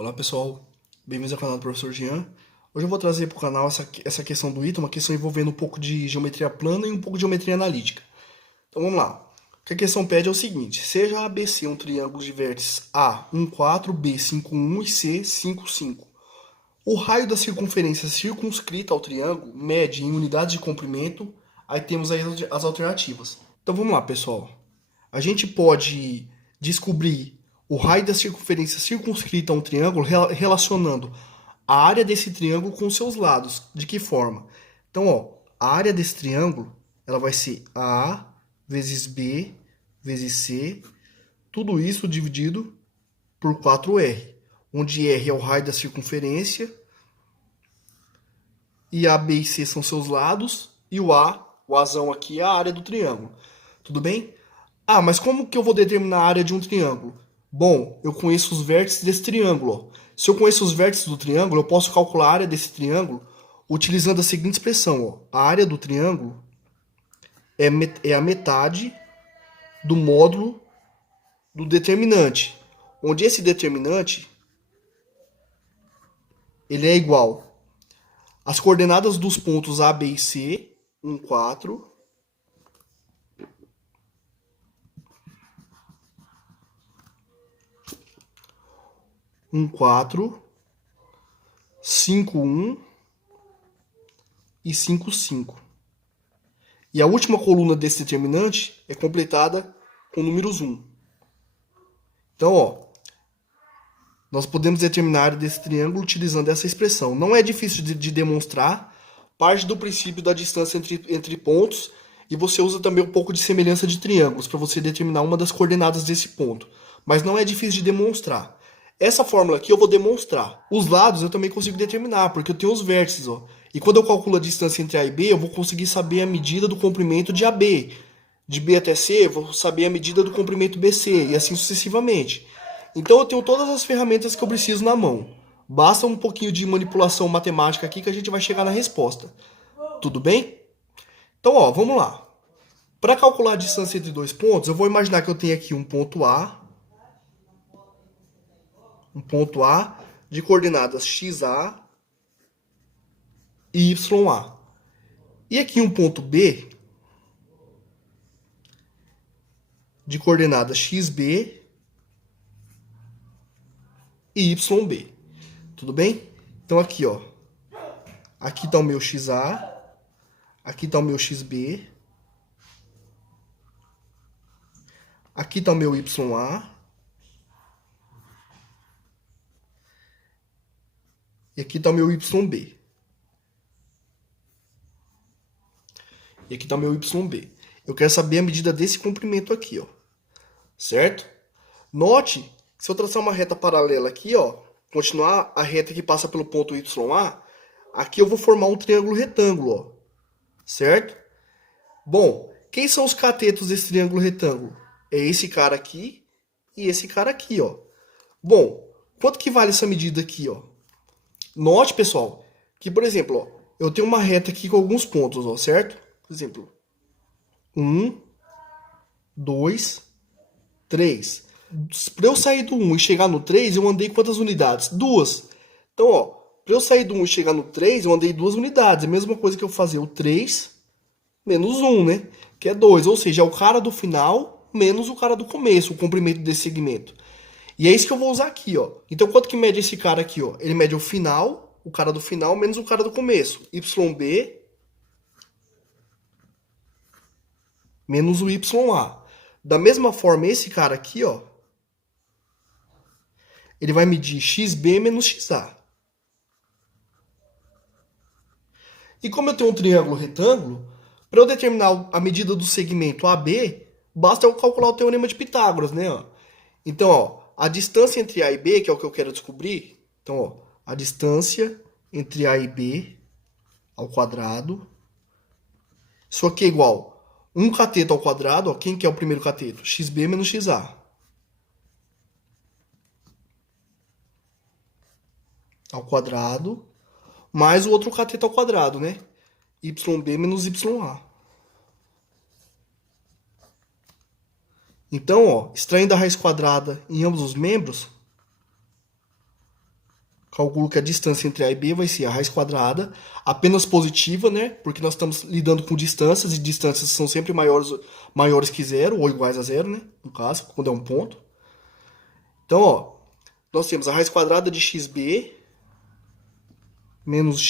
Olá pessoal, bem-vindos ao canal do Professor Jean. Hoje eu vou trazer para o canal essa questão do item, uma questão envolvendo um pouco de geometria plana e um pouco de geometria analítica. Então vamos lá. O que a questão pede é o seguinte: seja ABC um triângulo de vértices A 1,4, B 5,1 e C 5,5. O raio da circunferência circunscrita ao triângulo mede em unidades de comprimento. Aí temos aí as alternativas. Então vamos lá, pessoal. A gente pode descobrir o raio da circunferência circunscrita a um triângulo relacionando a área desse triângulo com seus lados. De que forma? Então, ó, a área desse triângulo ela vai ser A vezes B vezes C, tudo isso dividido por 4R, onde R é o raio da circunferência e A, B e C são seus lados e o Azão aqui é a área do triângulo. Tudo bem? Ah, mas como que eu vou determinar a área de um triângulo? Bom, eu conheço os vértices desse triângulo. Ó. Se eu conheço os vértices do triângulo, eu posso calcular a área desse triângulo utilizando a seguinte expressão. Ó. A área do triângulo é a metade do módulo do determinante, onde esse determinante ele é igual às coordenadas dos pontos A, B e C, 1, 4, 4, 5, 1 e 5, 5. E a última coluna desse determinante é completada com números 1. Então, ó, nós podemos determinar a área desse triângulo utilizando essa expressão. Não é difícil de demonstrar, parte do princípio da distância entre pontos, e você usa também um pouco de semelhança de triângulos para você determinar uma das coordenadas desse ponto. Mas não é difícil de demonstrar. Essa fórmula aqui eu vou demonstrar. Os lados eu também consigo determinar, porque eu tenho os vértices, ó. E quando eu calculo a distância entre A e B, eu vou conseguir saber a medida do comprimento de AB. De B até C, eu vou saber a medida do comprimento BC, e assim sucessivamente. Então eu tenho todas as ferramentas que eu preciso na mão. Basta um pouquinho de manipulação matemática aqui que a gente vai chegar na resposta. Tudo bem? Então, ó, vamos lá. Para calcular a distância entre dois pontos, eu vou imaginar que eu tenho aqui um ponto A de coordenadas XA e YA. E aqui um ponto B de coordenadas XB e YB. Tudo bem? Então aqui, ó. Aqui está o meu XA, aqui está o meu XB, aqui está o meu YA, e aqui está o meu YB. E aqui está o meu YB. Eu quero saber a medida desse comprimento aqui, ó. Certo? Note que se eu traçar uma reta paralela aqui, ó, continuar a reta que passa pelo ponto YA, aqui eu vou formar um triângulo retângulo, ó. Certo? Bom, quem são os catetos desse triângulo retângulo? É esse cara aqui e esse cara aqui, ó. Bom, quanto que vale essa medida aqui, ó? Note, pessoal, que, por exemplo, ó, eu tenho uma reta aqui com alguns pontos, ó, certo? Por exemplo, 1, 2, 3. Para eu sair do 1 e chegar no 3, eu andei quantas unidades? 2. Então, ó, para eu sair do 1 e chegar no 3, eu andei 2 unidades. É a mesma coisa que eu fazer o 3 menos 1, né? Que é 2. Ou seja, é o cara do final menos o cara do começo, o comprimento desse segmento. E é isso que eu vou usar aqui, ó. Então, quanto que mede esse cara aqui, ó? Ele mede o final, o cara do final, menos o cara do começo. YB menos o YA. Da mesma forma, esse cara aqui, ó, ele vai medir XB menos XA. E como eu tenho um triângulo retângulo, para eu determinar a medida do segmento AB, basta eu calcular o teorema de Pitágoras, né? Ó. Então, ó, a distância entre A e B, que é o que eu quero descobrir, então, ó, a distância entre A e B ao quadrado, isso aqui é igual 1 cateto ao quadrado, ó, quem que é o primeiro cateto? XB menos XA. Ao quadrado, mais o outro cateto ao quadrado, né? YB menos YA. Então, ó, extraindo a raiz quadrada em ambos os membros, calculo que a distância entre A e B vai ser a raiz quadrada, apenas positiva, né? Porque nós estamos lidando com distâncias, e distâncias são sempre maiores que zero, ou iguais a zero, né? No caso, quando é um ponto. Então, ó, nós temos a raiz quadrada de xb menos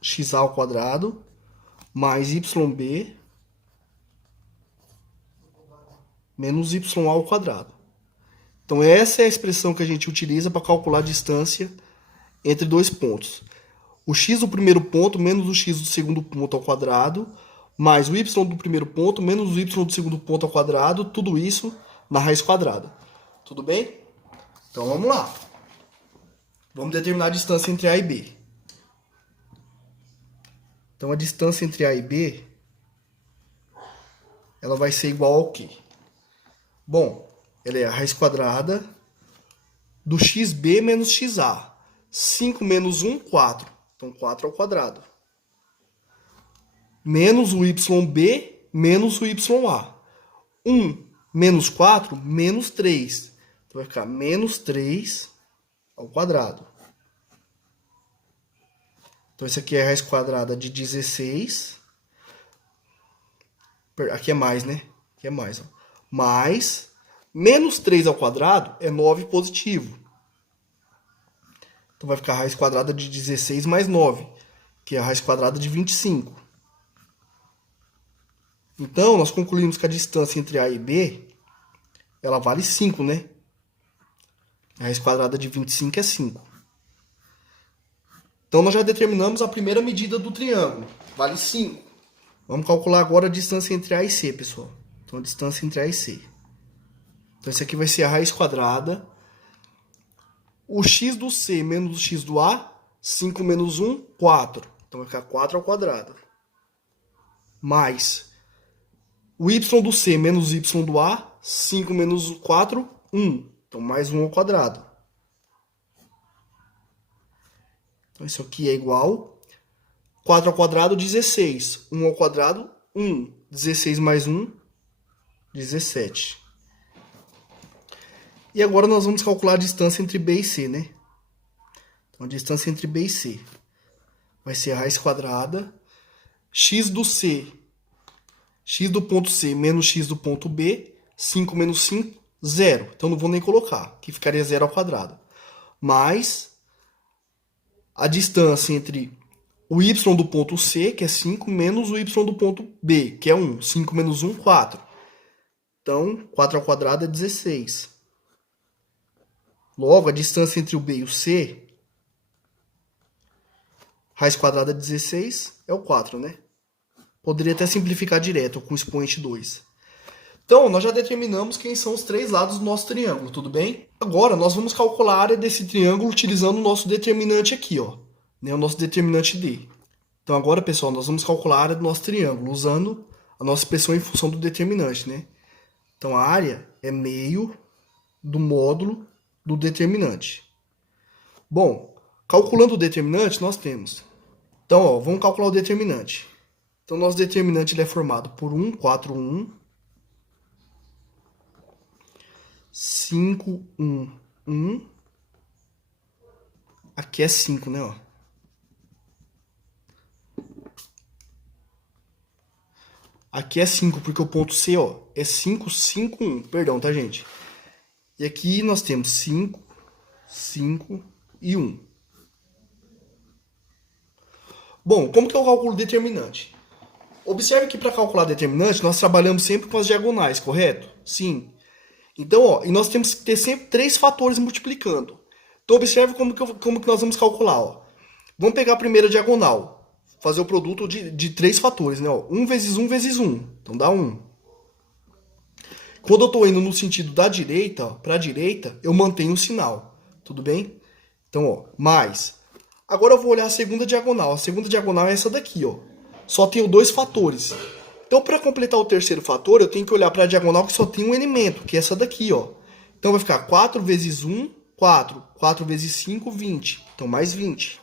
xa ao quadrado, mais yb menos y ao quadrado. Então, essa é a expressão que a gente utiliza para calcular a distância entre dois pontos. O x do primeiro ponto menos o x do segundo ponto ao quadrado, mais o y do primeiro ponto menos o y do segundo ponto ao quadrado, tudo isso na raiz quadrada. Tudo bem? Então, vamos lá. Vamos determinar a distância entre A e B. Então, a distância entre A e B, ela vai ser igual ao quê? Bom, ela é a raiz quadrada do xb menos xa. 5 menos 1, 4. Então, 4 ao quadrado. Menos o yb menos o ya. 1 menos 4, menos 3. Então, vai ficar menos 3 ao quadrado. Então, isso aqui é a raiz quadrada de 16. Aqui é mais, né? Aqui é mais, ó. Mais menos 3 ao quadrado é 9 positivo. Então vai ficar a raiz quadrada de 16 mais 9, que é a raiz quadrada de 25. Então, nós concluímos que a distância entre A e B, ela vale 5, né? A raiz quadrada de 25 é 5. Então, nós já determinamos a primeira medida do triângulo. Vale 5. Vamos calcular agora a distância entre A e C, pessoal. Então, a distância entre A e C. Então, isso aqui vai ser a raiz quadrada. O x do C menos o x do A, 5 menos 1, 4. Então, vai ficar 4 ao quadrado. Mais o y do C menos o y do A, 5 menos 4, 1. Então, mais 1 ao quadrado. Então, isso aqui é igual. 4 ao quadrado, 16. 1 ao quadrado, 1. 16 mais 1, 17. E agora nós vamos calcular a distância entre B e C, né? Então, a distância entre B e C vai ser a raiz quadrada. X do C, x do ponto C menos x do ponto B, 5 menos 5, 0. Então, não vou nem colocar, que ficaria 0 ao quadrado. Mais a distância entre o y do ponto C, que é 5, menos o y do ponto B, que é 1. 5 menos 1, 4. Então, 4 ao quadrado é 16. Logo, a distância entre o B e o C, raiz quadrada de 16 é o 4, né? Poderia até simplificar direto com o expoente 2. Então, nós já determinamos quem são os três lados do nosso triângulo, tudo bem? Agora, nós vamos calcular a área desse triângulo utilizando o nosso determinante aqui, ó. Né? O nosso determinante D. Então, agora, pessoal, nós vamos calcular a área do nosso triângulo usando a nossa expressão em função do determinante, né? Então, a área é meio do módulo do determinante. Bom, calculando o determinante, nós temos. Então, ó, vamos calcular o determinante. Então, nosso determinante ele é formado por 1, 4, 1, 5, 1, 1. Aqui é 5, né? Ó. Aqui é 5, porque o ponto C, ó, é 5, 5, 1. Perdão, tá, gente? E aqui nós temos 5, 5 e 1. Bom, como que eu calculo o determinante? Observe que para calcular determinante, nós trabalhamos sempre com as diagonais, correto? Sim. Então, ó, e nós temos que ter sempre 3 fatores multiplicando. Então, observe como que nós vamos calcular. Ó. Vamos pegar a primeira diagonal, fazer o produto de 3 fatores, né? Ó. 1 vezes 1 vezes 1. Então, dá 1. Quando eu estou indo no sentido da direita, para a direita, eu mantenho o sinal. Tudo bem? Então, ó, mais. Agora eu vou olhar a segunda diagonal. A segunda diagonal é essa daqui, ó. Só tenho 2 fatores. Então, para completar o terceiro fator, eu tenho que olhar para a diagonal que só tem um elemento, que é essa daqui, ó. Então, vai ficar 4 vezes 1, 4. 4 vezes 5, 20. Então, mais 20.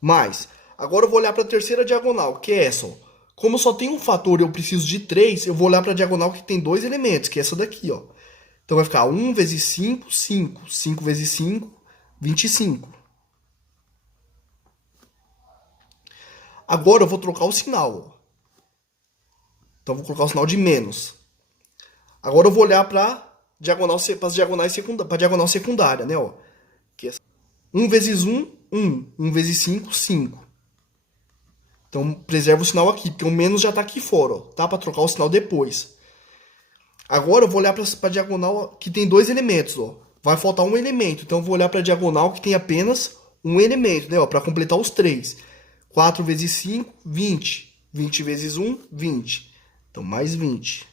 Mais. Agora eu vou olhar para a terceira diagonal, que é essa, ó. Como só tem um fator e eu preciso de 3, eu vou olhar para a diagonal que tem 2 elementos, que é essa daqui, ó. Então vai ficar 1 vezes 5, 5. 5 vezes 5, 25. Agora eu vou trocar o sinal, ó. Então, eu vou colocar o sinal de menos. Agora eu vou olhar para diagonal, para as diagonais secundárias, para diagonal secundária, né, ó? Que é 1 vezes 1, 1. 1 vezes 5, 5. Então, preserva o sinal aqui, porque o menos já está aqui fora, ó, tá? Para trocar o sinal depois. Agora eu vou olhar para a diagonal que tem dois elementos, ó. Vai faltar um elemento, então eu vou olhar para a diagonal que tem apenas um elemento, né, ó, para completar os três. 4 vezes 5, 20. 20 vezes 1, 20. Então, mais 20.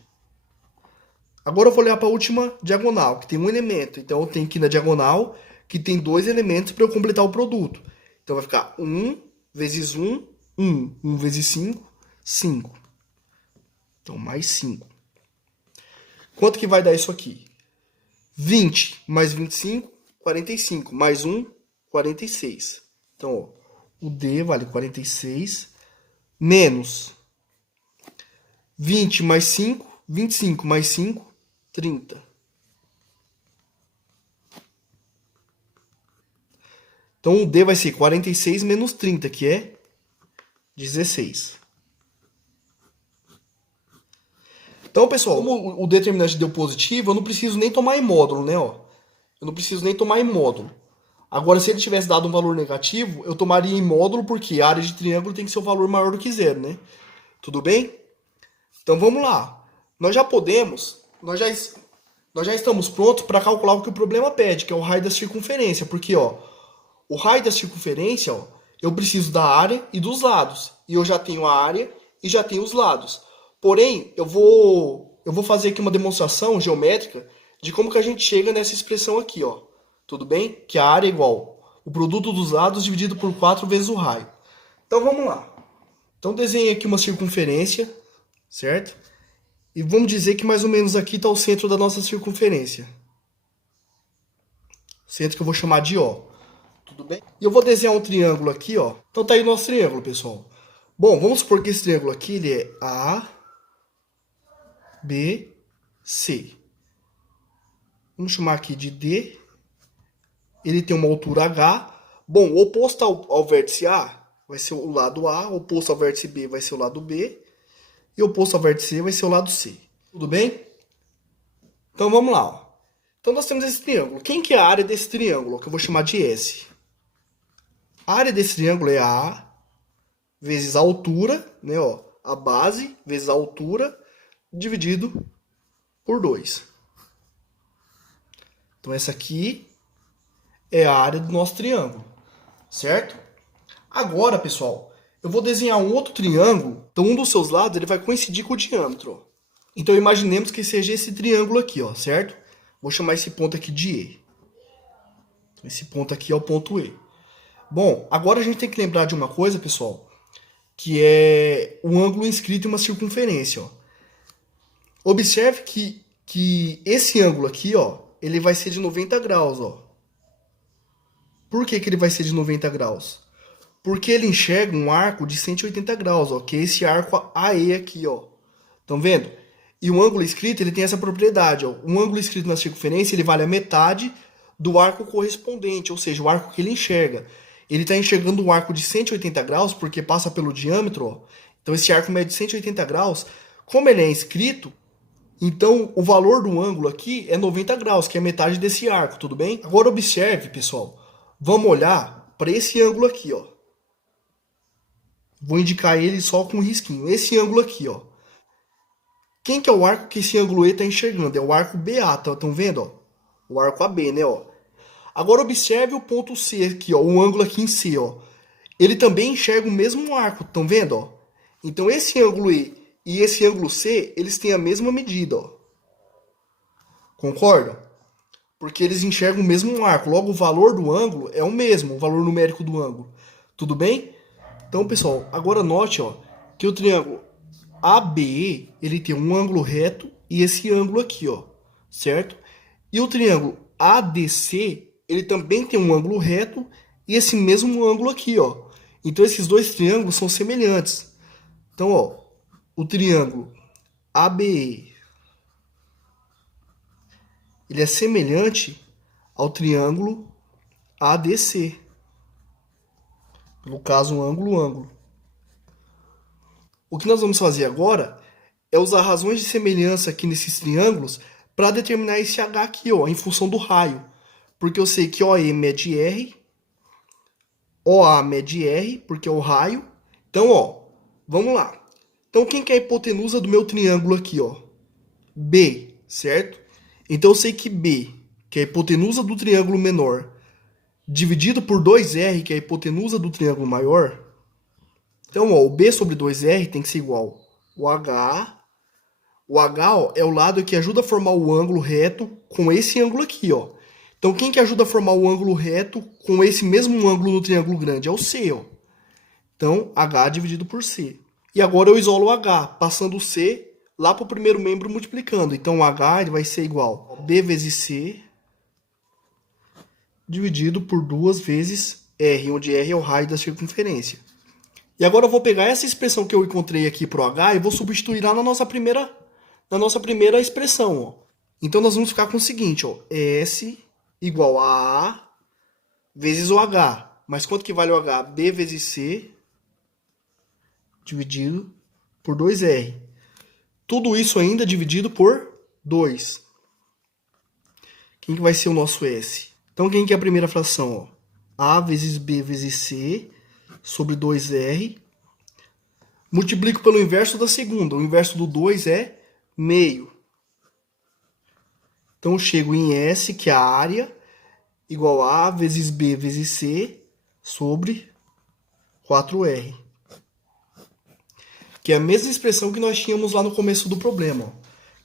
Agora eu vou olhar para a última diagonal, que tem um elemento. Então, eu tenho que ir na diagonal, que tem dois elementos para eu completar o produto. Então, vai ficar 1 vezes 1, 1. 1 vezes 5, 5. Então, mais 5. Quanto que vai dar isso aqui? 20 mais 25, 45. Mais 1, 46. Então, ó, o D vale 46. Menos 20 mais 5, 25 mais 5, 30. Então, o D vai ser 46 menos 30, que é 16. Então, pessoal, como o determinante deu positivo, eu não preciso nem tomar em módulo, né? Ó. Eu não preciso nem tomar em módulo. Agora, se ele tivesse dado um valor negativo, eu tomaria em módulo, porque a área de triângulo tem que ser um valor maior do que zero, né? Tudo bem? Então, vamos lá. Nós já estamos prontos para calcular o que o problema pede, que é o raio da circunferência. Porque, ó, o raio da circunferência, ó, eu preciso da área e dos lados. E eu já tenho a área e já tenho os lados. Porém, eu vou fazer aqui uma demonstração geométrica de como que a gente chega nessa expressão aqui, ó. Tudo bem? Que a área é igual o produto dos lados dividido por 4 vezes o raio. Então, vamos lá. Então, desenhei aqui uma circunferência, certo? E vamos dizer que mais ou menos aqui está o centro da nossa circunferência. Centro que eu vou chamar de O. Tudo bem? E eu vou desenhar um triângulo aqui, ó. Então tá aí o nosso triângulo, pessoal. Bom, vamos supor que esse triângulo aqui ele é A, B, C. Vamos chamar aqui de D. Ele tem uma altura H. Bom, o oposto ao vértice A vai ser o lado A, o oposto ao vértice B vai ser o lado B, e o oposto ao vértice C vai ser o lado C. Tudo bem? Então vamos lá. Ó. Então nós temos esse triângulo. Quem que é a área desse triângulo? Que eu vou chamar de S. A área desse triângulo é A vezes a altura, né, ó, a base vezes a altura, dividido por 2. Então essa aqui é a área do nosso triângulo, certo? Agora, pessoal, eu vou desenhar um outro triângulo. Então um dos seus lados ele vai coincidir com o diâmetro. Ó. Então imaginemos que seja esse triângulo aqui, ó, certo? Vou chamar esse ponto aqui de E. Esse ponto aqui é o ponto E. Bom, agora a gente tem que lembrar de uma coisa, pessoal, que é o ângulo inscrito em uma circunferência. Ó. Observe que esse ângulo aqui, ó, ele vai ser de 90 graus. Ó. Por que ele vai ser de 90 graus? Porque ele enxerga um arco de 180 graus, ó, que é esse arco AE aqui. Estão vendo? E o ângulo inscrito ele tem essa propriedade. Ó. Um ângulo inscrito na circunferência ele vale a metade do arco correspondente, ou seja, o arco que ele enxerga. Ele está enxergando um arco de 180 graus porque passa pelo diâmetro. Ó. Então esse arco mede 180 graus. Como ele é inscrito, então o valor do ângulo aqui é 90 graus, que é metade desse arco, tudo bem? Agora observe, pessoal. Vamos olhar para esse ângulo aqui, ó. Vou indicar ele só com um risquinho. Esse ângulo aqui, ó. Quem que é o arco que esse ângulo E está enxergando? É o arco BA, estão vendo? Ó? O arco AB, né? Ó. Agora observe o ponto C aqui, ó, o ângulo aqui em C. Ó. Ele também enxerga o mesmo arco, estão vendo? Ó? Então esse ângulo E e esse ângulo C, eles têm a mesma medida. Ó. Concordam? Porque eles enxergam o mesmo arco. Logo, o valor do ângulo é o mesmo, o valor numérico do ângulo. Tudo bem? Então, pessoal, agora note ó, que o triângulo ABE, ele tem um ângulo reto e esse ângulo aqui, ó, certo? E o triângulo ADC, ele também tem um ângulo reto e esse mesmo ângulo aqui, ó. Então, esses dois triângulos são semelhantes. Então, ó, o triângulo ABE, ele é semelhante ao triângulo ADC. No caso, ângulo. O que nós vamos fazer agora é usar razões de semelhança aqui nesses triângulos para determinar esse H aqui, ó, em função do raio. Porque eu sei que OE mede R, OA mede R, porque é o raio. Então, ó, vamos lá. Então, quem que é a hipotenusa do meu triângulo aqui, ó? B, certo? Então, eu sei que B, que é a hipotenusa do triângulo menor, dividido por 2R, que é a hipotenusa do triângulo maior. Então, ó, o B sobre 2R tem que ser igual ao H. O H, ó, é o lado que ajuda a formar o ângulo reto com esse ângulo aqui, ó. Então, quem que ajuda a formar o ângulo reto com esse mesmo ângulo no triângulo grande? É o C, ó. Então, H dividido por C. E agora eu isolo o H, passando o C lá para o primeiro membro multiplicando. Então, o H ele vai ser igual a B vezes C dividido por 2 vezes R, onde R é o raio da circunferência. E agora eu vou pegar essa expressão que eu encontrei aqui para o H e vou substituir lá na nossa primeira expressão, ó. Então, nós vamos ficar com o seguinte, ó. S igual a A vezes o H. Mas quanto que vale o H? B vezes C dividido por 2R. Tudo isso ainda dividido por 2. Quem que vai ser o nosso S? Então, quem que é a primeira fração? Ó? A vezes B vezes C sobre 2R. Multiplico pelo inverso da segunda. O inverso do 2 é meio. Então, eu chego em S, que é a área, igual a vezes B vezes C sobre 4R. Que é a mesma expressão que nós tínhamos lá no começo do problema. Ó,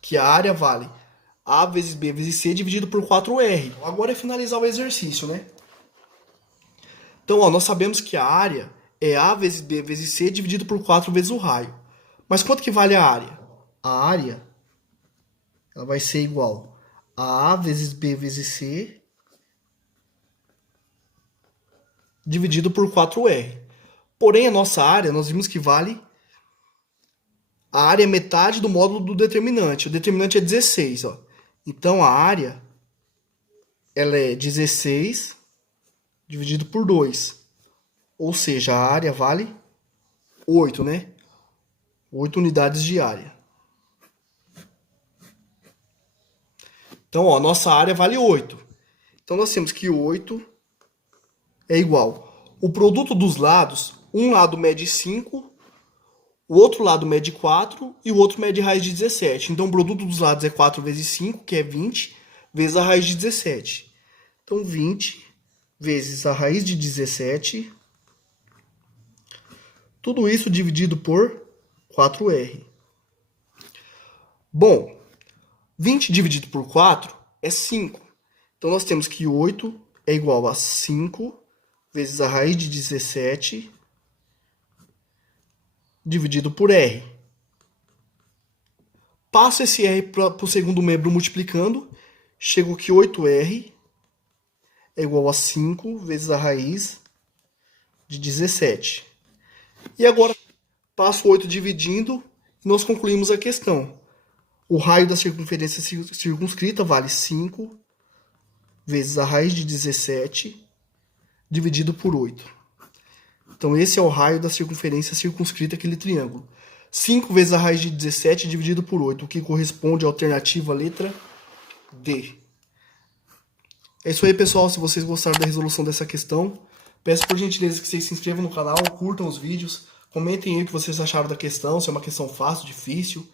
que a área vale A vezes B vezes C dividido por 4R. Agora é finalizar o exercício, né? Então, ó, nós sabemos que a área é A vezes B vezes C dividido por 4 vezes o raio. Mas quanto que vale a área? A área ela vai ser igual a A vezes B vezes C dividido por 4R. Porém, a nossa área, nós vimos que vale... A área é metade do módulo do determinante. O determinante é 16, ó. Então, a área ela é 16 dividido por 2. Ou seja, a área vale 8, né? 8 unidades de área. Então, ó, nossa área vale 8. Então, nós temos que 8 é igual. O produto dos lados, um lado mede 5, o outro lado mede 4 e o outro mede raiz de 17. Então, o produto dos lados é 4 vezes 5, que é 20, vezes a raiz de 17. Então, 20 vezes a raiz de 17. Tudo isso dividido por 4R. Bom, 20 dividido por 4 é 5. Então, nós temos que 8 é igual a 5 vezes a raiz de 17 dividido por R. Passo esse R para o segundo membro multiplicando. Chego que 8R é igual a 5 vezes a raiz de 17. E agora passo 8 dividindo e nós concluímos a questão. O raio da circunferência circunscrita vale 5 vezes a raiz de 17 dividido por 8. Então, esse é o raio da circunferência circunscrita àquele triângulo. 5 vezes a raiz de 17 dividido por 8, o que corresponde à alternativa letra D. É isso aí, pessoal. Se vocês gostaram da resolução dessa questão, peço por gentileza que vocês se inscrevam no canal, curtam os vídeos, comentem aí o que vocês acharam da questão, se é uma questão fácil, difícil.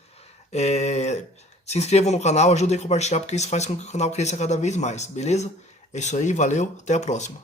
Se inscrevam no canal, ajudem a compartilhar, porque isso faz com que o canal cresça cada vez mais, beleza? É isso aí, valeu, até a próxima.